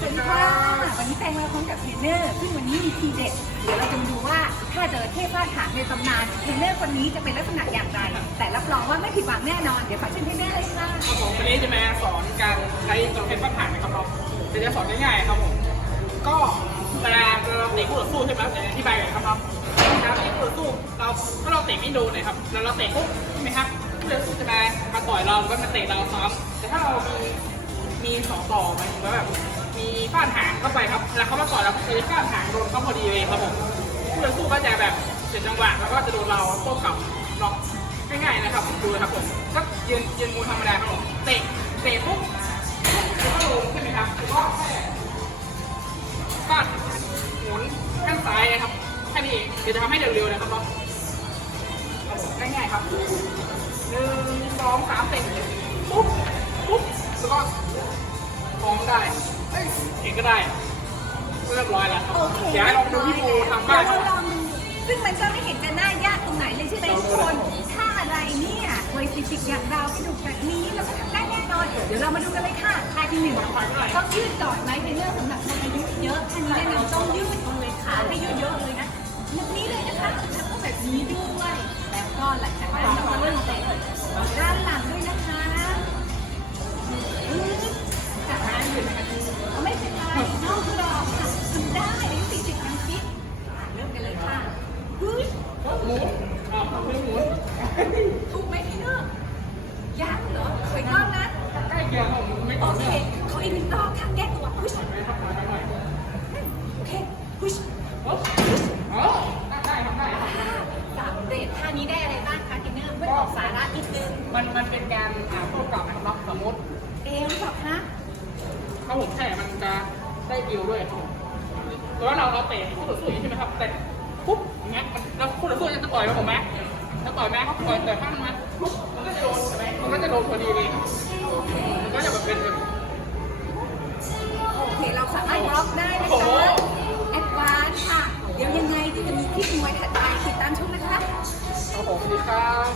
สวัสดีค่ะวันนี้แตงมาพร้อมกับเทรนเนอร์ ซึ่งวันนี้มีทีเด็ด เดี๋ยวเราจะมาดูว่าถ้าเจอเทพฟาดหางในตำนานเทรนเนอร์คนนี้จะเป็นลักษณะอย่างไร แต่รับรองว่าไม่ผิดหวังแน่นอน เดี๋ยวฝากเชิญเทรนเนอร์เลยค่ะครับผมวันนี้จะมาสอนการใช้ตัวเพฟันผ่านนะครับเราจะจะสอนง่ายๆครับผมก็เวลาเราเตะคู่ต่อสู้ใช่ไหมเดี๋ยวอธิบายหน่อยครับเราการเตะคู่ต่อสู้เราถ้าเราเตะไม่โดนเนี่ยครับแล้วเราเตะปุ๊บใช่ไหมครับคู่ต่อสู้จะมามาต่อยเราก็มาเตะเราซ้ำแต่ถ้าเรามีมีสองต่อหมายถึงว่าแบบ มีฟาดหางเข้าไปครับแล้วเขามาต่อยเราก็จะฟาดหางโดนเขาพอดีเลยครับผมคู่ต่อสู้ก็จะแบบเสียจังหวะแล้วก็จะโดนเราโต้กลับน็อกง่ายๆนะครับดูนะครับผมก็ยืนยืนมูธรรมดาครับผมเตะเตะปุ๊บแล้วก็ลงใช่ไหมครับแล้วก็แค่ฟาดหมุนข้างซ้ายนะครับแค่นี้เองเดี๋ยวจะทำให้เร็วๆนะครับเนาะครับผมง่ายๆครับหนึ่งสองสามเตะปุ๊บปุ๊บแล้วก็ท้องได้ เอ้ยเองก็ได้เรียบร้อยแล้วครับโอเคเดี๋ยวให้ลองดูพี่ปูทำบ้างเดี๋ยวเราลองดูซึ่งมันก็ไม่เห็นจะน่ายากตรงไหนเลยใช่ไหมทุกคน ถ้าอะไรเนี่ยวัยสิบอย่างเรากระดูกแบบนี้เราก็ทำได้แน่นอน เดี๋ยวเรามาดูกันเลยค่ะท่าที่หนึ่งต้องยืดก่อนไหมในเรื่องสำหรับคนอายุเยอะท่านนี้แนะนำต้องยืดเลยขาให้เยอะๆเลยนะแบบนี้เลยนะคะแล้วก็แบบนี้ด้วย แล้วก็หลังจากนั้นเราก็เริ่มเตะด้านหลังด้วยนะคะ หมุนอ่าหมุนหมุนถูกไหมพี่เนอร์ยังเหรอสวยงามนะใกล้เคียงครับผมไม่โอต่อเคเขออีกหนึ่งรอบค่ะแก้ตัวพุชไม่ทำอะไรใหม่โอเคพุชอ๋ออ๋อได้ทำได้ครับสามเรทท่านี้ได้อะไรบ้างคะทินเนอร์ไม่อบอกสาระนิดนึงมันมันเป็นการอ่าโต้กลับนะครับสมมติเอวหรือเปล่าคะ ถ้าผมแช่มันจะได้ดิวด้วยครับผมแล้วเราเราเตะคู่ต่อสู้อย่างนี้ใช่ไหมครับเตะ ปุ๊บแม็กแล้วคู่ต่อสู้จะต่อยมันผมหม็กจะต่อยไหมเขาต่อยแต่ข้างมันปุ๊บมันก็จะโดนใช่ไหมมันก็จะโดนพอดีเองมันก็จะแบบเป็นแบบโอเคเราสามารถล็อกได้นะคะแอดวานค่ะ เดี๋ยวยังไงที่จะมีคลิปมวยถัดไปติดตามชมนะคะโอ้โหสวัสดีครับ